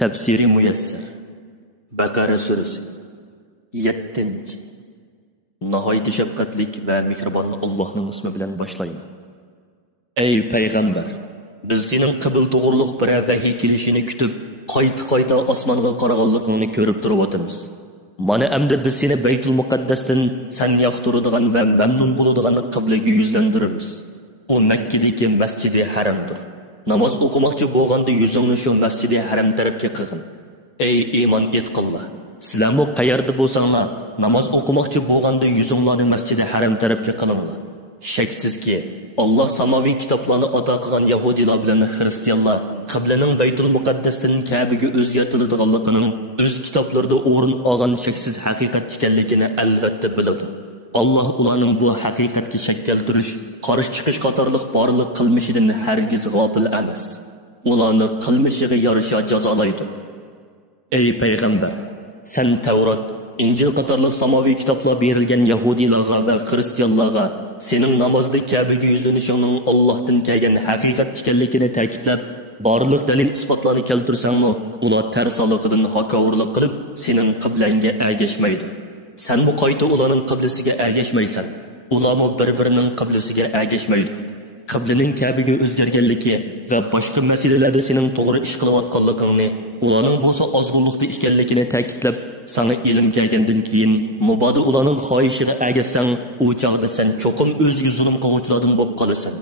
Tafsiri muyassar. Baqara surasi 7. Nihoyat shafqatlik va mehribon Allohning ismi bilan boshlayman. Ey payg'ambar, biz sening qibul to'g'riliq bir vahiy kelishini kutib, qayta osmonga qaraganligingni ko'rib turibmiz. Mana endi biz seni Baytul Muqaddasdan sen yoqtiradigan va mamnun bo'ladigan qiblaga yuzlantiramiz. U Makkadagi Masjidi Haramdir. Namoz o'qimoqchi bo'lganda yuzingni shu Masjidi Haram tarafga qilgin. Ey iymon etqinlar, sizlarmi qayerda bo'lsanglar, namoz o'qimoqchi bo'lganda yuzinglarni Masjidi Haram tarafga qilinglar. Shaksizki, Allah samaviy kitoblarni ato qilgan Yahudilar bilan Xristianlar qiblaning Baytul Muqaddasdan Ka'baga o'zgartirilganligining o'z kitoblarida o'rin olgan shaksiz haqiqat ekanligini albatta biladi. Allah ularning bu haqiqatga shak keltirish, qarshi chiqish qatorliq borliq qilmishidan hargiz g'ofil emas. Ularni qilmishiga yarasha jazolaydi. Ey payg'ambar, sen Tavrat, İncil qatorliq samoviy kitoblar berilgan Yahudilarga va Xristianlarga sening namozda Ka'baga yuzlanishingning Allohdan kelgan haqiqat ekanligini ta'kidlab, barliq dalil isbotlarni keltirsangmi, ular tarsaliqidan hakovurlik qilib, sening qiblangga ergashmaydi. Sen bu qayta ularning qiblasiga ergashmaysan. Ularmi bir-birining qiblasiga ergashmaydi. Qiblaning Ka'baga o'zgarganligi va boshqa masalalarda sening to'g'ri ish qilayotganligingni, ularning bo'lsa ozg'unlikda ekanligini ta'kidlab, sana ilm kelgandan keyin mubodo ularning xohishiga ergashsang, u chog'da sen cho'qim o'zga zulm qiluvchilardan bo'lib qolasan.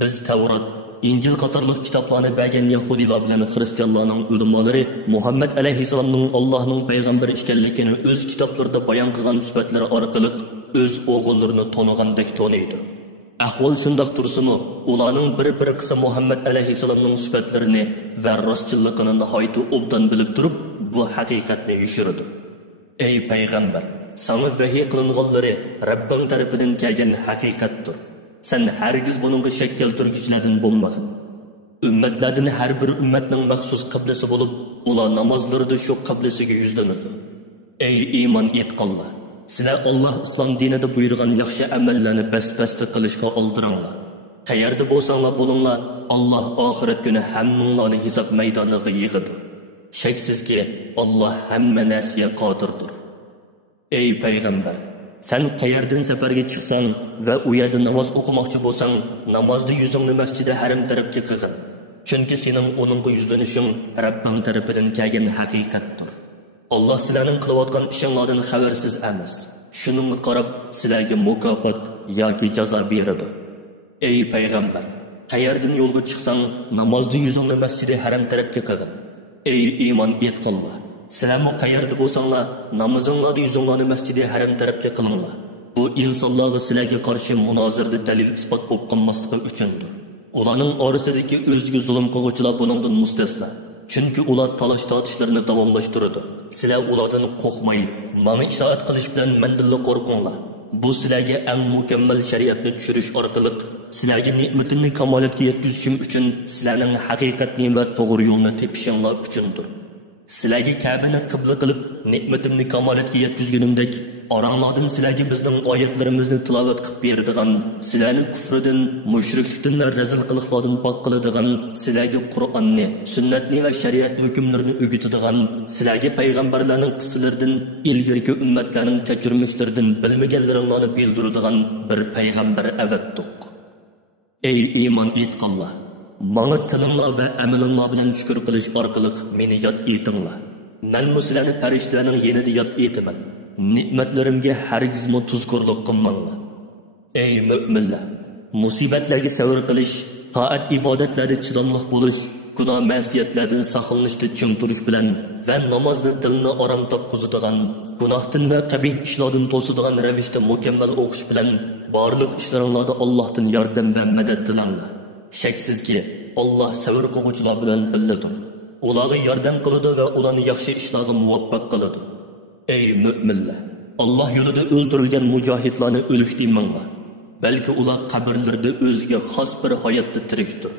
Biz Tavrat, İncil qatorliq kitoblarni bergan Yahudilar bilan Xristianlarning ulamolari Muhammad alayhissalomning Allohning payg'ambari ekanligini o'z kitoblarida bayon qilgan sifatlari orqali o'z o'g'illarini tanigandek taniydi. Ahvol shundoq tursimi, ularning bir qismi Muhammad alayhissalomning sifatlarini va rostchiligini nihoyat obdan bilib turib, bu haqiqatni yushirdi. Ey payg'ambar, sana vahiy qilinganlari Rabbing tarafidan kelgan haqiqatdir. Sen hargiz buningga shak keltirguchilardan bo'lmagin. Ummatlardan har bir ummatning maxsus qiblasi bo'lib, ular namozlarida shu qiblasiga yuzlanadi. Ey iymon etqanlar, sizlar Alloh islom dinida buyurgan yaxshi amallarni bas-basta qilishga oldiringlar. Qayerda bo'lsanglar bo'linglar, Alloh oxirat kuni hammanglarni hisob maydoniga yig'adi. Shaksizki, Alloh hamma narsaga qodirdir. Ey payg'ambar, sen qayerdan safarga chiqsang va u yerda namoz o'qimoqchi bo'lsang, namozda yuzingni Masjidi Haram tarafga qilgin. Chunki sening uningga yuzlanishing Rabbing tarafidan kelgan haqiqatdir. Allah sizlarning qilayotgan ishinglardan xabarsiz emas. Shuningga qarab, sizlarga mukofot yoki jazo beradi. Ey payg'ambar, qayerdan yo'lga chiqsang, namozda yuzingni Masjidi Haram tarafga qilgin. Ey iymon etqanlar, sizlarmi qayerda bo'lsanglar, namozinglarni yuzinglarni Masjidi Haram tarafga qilinglar. Bu insonlarga sizlarga qarshi munozirda dalil isbot bo'lib qolmasligi uchundir. Ularning orasidagi o'zga zulm qiluvchilar buningdan mustasno. Chunki ular talash tortishlarni davomlashtiradi. Sizlar ulardan qo'rqmay, menga itoat qilish bilan mendan qo'rqinglar. Bu sizlarga eng mukammal shariatni tushirish orqali sizlarga ne'matimni kamolatga yetkazishim uchun sizlarning haqiqatni va to'g'ri yo'lni tepishinglar uchundir. Sizlarga Ka'bani qibla qilib, ne'matimni kamolatga yetkazganimdek, oranglardan sizlarga bizning oyatlarimizni tilovat qilib beradigan, sizlarni kufridan, mushriklikdan va razil qiliqlardan pok qiladigan, sizlarga Qur'onni, sunnatni va shariat hukmlarini o'rgatadigan, sizlarga payg'ambarlarning qissalaridan, ilgirki ummatlarning kechirmishlaridan bilmaganlaringlarni bildiradigan bir payg'ambar avatdiq. Ey iymon etqanlar, Bana tilinglar va amalinglar bilan shukr qilish orqali meni yod etinglar. Men sizlarni farishtalarning yenida yod etaman. Ne'matlarimga hargizmi tuzkorlik qilmanglar. Ey mu'minlar, musibatlarga sabr qilish, toat ibodatlarda chidamli bo'lish, gunoh ma'siyatlardan saqlanishda chim turish bilan va namozni dilni orom topqizadigan, gunohdan va qabih ishlardan to'sadigan ravishda mukammal o'qish bilan barliq ishlaringlarda Allohdan yordam va madad tilanglar. Shaksizki, Allah sabr qiluvchilar bilan birgadir. Ularga yordam qiladi va ularni yaxshi ishlarga muvaffaq qiladi. Ey mu'minlar, Allah yo'lida o'ldirilgan mujohidlarni o'lik deymanglar. Balki ular qabrlarda o'ziga xos bir hayotda tirikdir.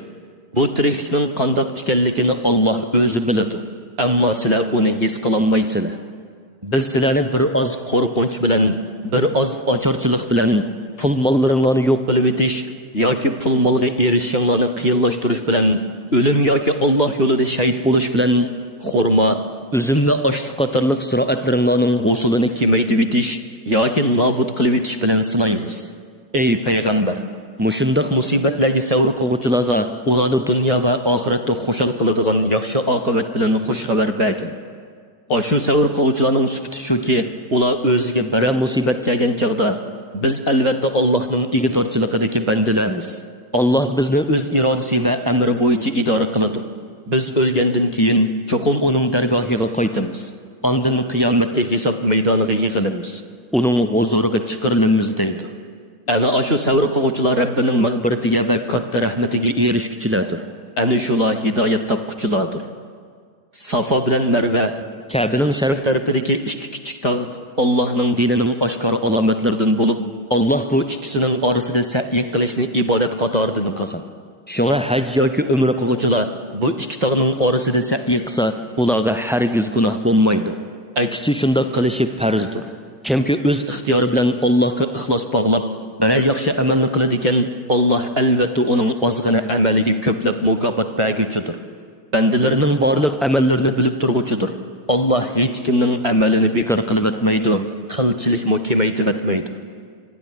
Bu tiriklikning qandoq ekanligini Allah o'zi biladi. Ammo sizlar uni his qilolmaysizlar. Biz sizlarni bir oz qo'rqinch bilan, bir oz ochorchilik bilan pul mollaringlarni yo'q qilib etish yoki pul molga erishishinglarni qiyinlashtirish bilan, o'lim yoki Alloh yo'lida shahid bo'lish bilan xurmo, üzüm ve açlık qatarlıq ziraatlarının g'usulini kemaytib etish yoki nobud qilib etish bilan sinaymiz. Ey payg'ambar, mushundaq musibatlarga sabr qiluvchilarga ularni dunyo va oxiratda xushal qiladigan yaxshi oqibat bilan xush xabar bergin. Shu sabr qiluvchilarning sifati shuki, ular o'ziga biror musibat kelgan chaqda biz albatta Allohning ig'dorchiligidagi bandalarmiz. Allah bizni o'z irodasi va amri bo'yicha idora qiladi. Biz o'lgandan keyin cho'qim uning dargohiga qaytamiz. Ondan qiyomatda hisob maydoniga yig'ilamiz. Uning huzuriga chiqarilamiz deydi. Ana shu sabr qiluvchilar Rabbining mag'firatiga va katta rahmatiga erishguchilardir. Ana shular hidoyat topquchilardir. Safa bilan Marva, Kabe'ning sharq tarafidagi ikki kichik tog' Allohning dinining oshkor alomatlaridan bo'lib, Alloh bu ikkisining orasida sa'iy qilishni ibodat qatoridan qilgan. Shunga haj yoki umra qiluvchilar bu ikki tog'ning orasida sa'iy qilsa, ularga hargiz gunoh bo'lmaydi. Aksi shunda qilishi farzdir. Kimki o'z ixtiyori bilan Allohga ixlos bog'lab, mana yaxshi amalni qiladi ekan, Alloh albatta uning ozgina amaliga ko'plab mukofot berguchidir. Bandalarining barliq amallarini bilib turguchidir. Allah hech kimning amalini bekor qilib o'tmaydi, qilchilikmo kemaytib o'tmaydi.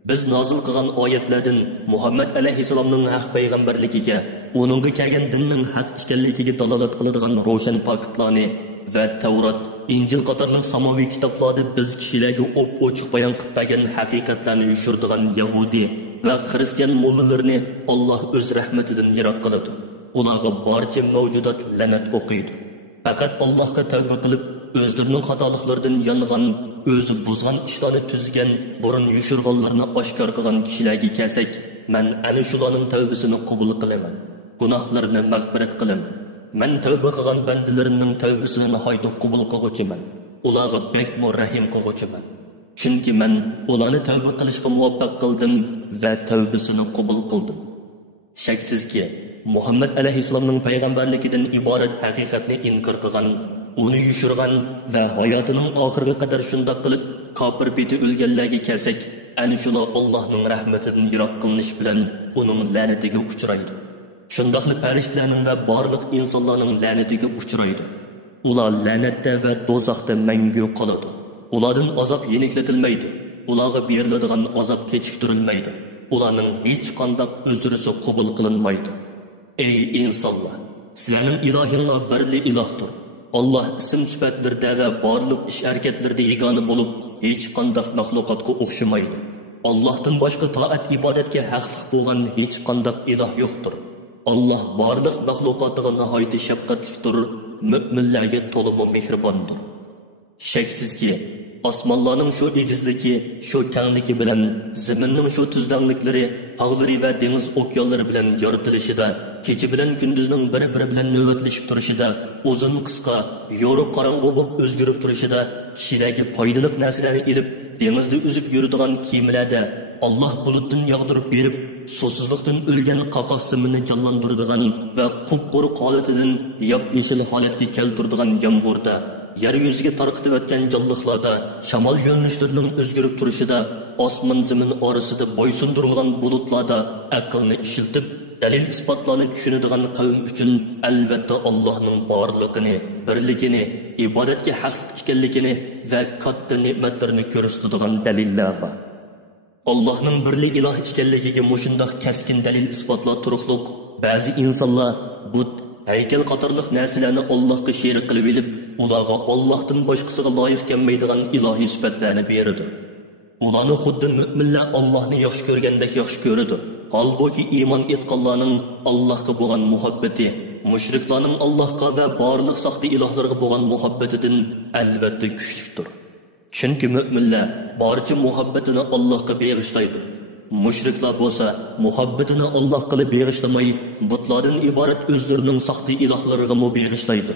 Biz nozil qilgan oyatlardan Muhammad alayhisalomning haq payg'ambarligiga, uningga kelgan dinning haq ekanligiga dalolat qiladigan ro'shan faktlarni va Tavrat, Injil qatorliq samoviy kitoblarda biz kishilarga ochiq bayon qilib bergan haqiqatlarni yushiradigan Yahudi va Xristian mollalarni Alloh o'z rahmatidan yiroq qiladi. Ularga barcha mavjudot la'nat o'qiydi. Faqat Allohga tavba qilib, o'zlarining xatoliklardan yongan, o'zi buzgan ishlarni tuzgan, burun yushirganlarni oshkor qilgan kishilarga kelsak, men ana shularning tavbasini qabul qilaman. Gunohlarini mag'firat qilaman. Men tavba qilgan bandalarimning tavbasini nihoyat qabul qilguchiman. Ularga bekmo rahim qilguchiman. Chunki men ularni tavba qilishga muvaffaq qildim va tavbasini qabul qildim. Shaksizki, Muhammad alayhisalomning payg'ambarligidan iborat haqiqatni inkor qilgan, uni yushirgan va hayotining oxiriga qadar shundoq qilib kofir beti o'lganlarga kelsak, ana shular Allohning rahmatidan yiroq qilinish bilan uning la'natiga uchraydi. Shundoqli farishtalarning va barliq insonlarning la'natiga uchraydi. Ular la'natda va do'zaxda mangu qoladi. Ulardan azob yeniklatilmaydi. Ularga beriladigan azob kechiktirilmaydi. Ularning hech qanday uzrisi qabul qilinmaydi. Ey insonlar, sizlarning ilohinglar birli ilohdir. Allah ism sifatlarida va barliq ish harakatlarida yegona bo'lib, hech qanday maxluqotga o'xshamaydi. Allohdan boshqa toat ibodatga haqli bo'lgan hech qanday iloh yo'qdir. Allah barliq maxluqotga nihoyat shafqatlidir, mu'minlarga to'liq mehribondir. Shaksizki, osmonlarning shu egizligi, shu kengligi bilan zaminning shu tuzdanliklari, tog'lari va dengiz okeanlari bilan yoritilishida, kecha bilan kunduzning bir-biri bilan navbatlashib turishida, uzun qisqa, yo'ruq qorong'u bo'lib o'zgarib turishida, kishilarga foydali narsalarni ilib, dengizda uzib yuradigan kemalarda Allah bulutdan yog'dirib berib, susuzlikdan o'lgan qoqoq zaminni jonlantiradigan va qup-quruq holatidan yop-yeshil holatga keltiradigan yomg'irda, yer yuziga tarqitib o'tgan jonliqlarda, shamol yo'nalishlarining o'zgarib turishida, osmon zamin orasida bo'ysundirilgan bulutlarda aqlni ishiltib, dalil isbotlarni tushunadigan qavm uchun albatta Allohning borligini, birligini, ibodatga haqli ekanligini va katta ne'matlarini ko'rsatadigan dalillar bor. Allohning birli iloh ekanligiga mushundoq kaskin dalil isbotlar turuqliq ba'zi insonlar but, haykal qatorliq narsalarni Allohga sherik qilib olib, ularga Allohdan boshqasiga loyiq kelmaydigan ilohiy sifatlarni beradi. Ularni xuddi mu'minlar Allohni yaxshi ko'rgandek yaxshi ko'radi. Halbuki iymon etganlarning Allohga bo'lgan muhabbati, mushriklarning Allohga va barliq soxta ilohlarga bo'lgan muhabbatidan albatta kuchlidir. Chunki mu'minlar barcha muhabbatini Allohga bag'ishlaydi. Mushriklar bo'lsa muhabbatini Allohga bag'ishlamay, butlardan iborat o'zlarining soxta ilohlariga bag'ishlaydi.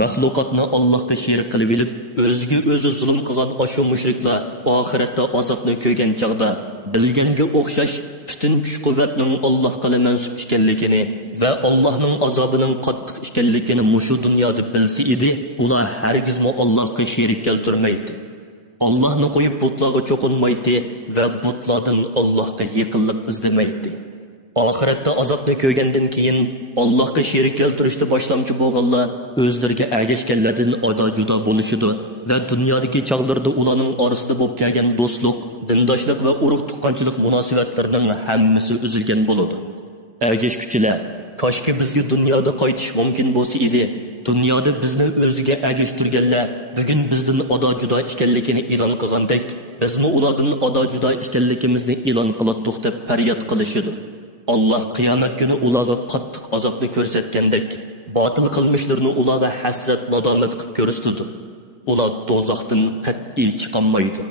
Maxluqotni Allohga sherik qilib olib, o'ziga o'zi zulm qilgan o'sha mushriklar oxiratda azobni ko'rgan chaqda bilganga o'xshash butun kuch-quvvatning Allohga mansub ekanligini va Allohning azobining qattiq ekanligini mushu dunyoda bilsa edi, ular hargizmo Allohga sherik keltirmaydi. Allohni qo'yib butlarga cho'qinmaydi va butlardan Allohga yaqinlik izlamaydi. oxiratda azobni ko'rgandan keyin Allohga sherik keltirishni boshlamchi bo'lganlar o'zlariga ergashganlardan oda judo bo'lishidi va dunyodagi chog'larda ularning orasida bo'lib kelgan do'stlik, dindoshlik va urug' tuqqanchilik munosabatlarining hammasi uzilgan bo'ladi. Ergashguchilar, toshki bizga dunyoda qaytish mumkin bo'lsa edi, dunyoda bizni o'ziga ergashtirganlar bugun bizdan oda judo ekanligini e'lon qilgandek, bizmi ulardan oda judo ekanligimizni e'lon qilatdik deb faryod qilishidi. Allah qiyomat kuni ularga qattiq azobni ko'rsatgandek, botil qilmishlarini ularga hasrat nadomat qilib ko'rsatdi. Ular do'zaxdan qat'iy chiqolmaydi.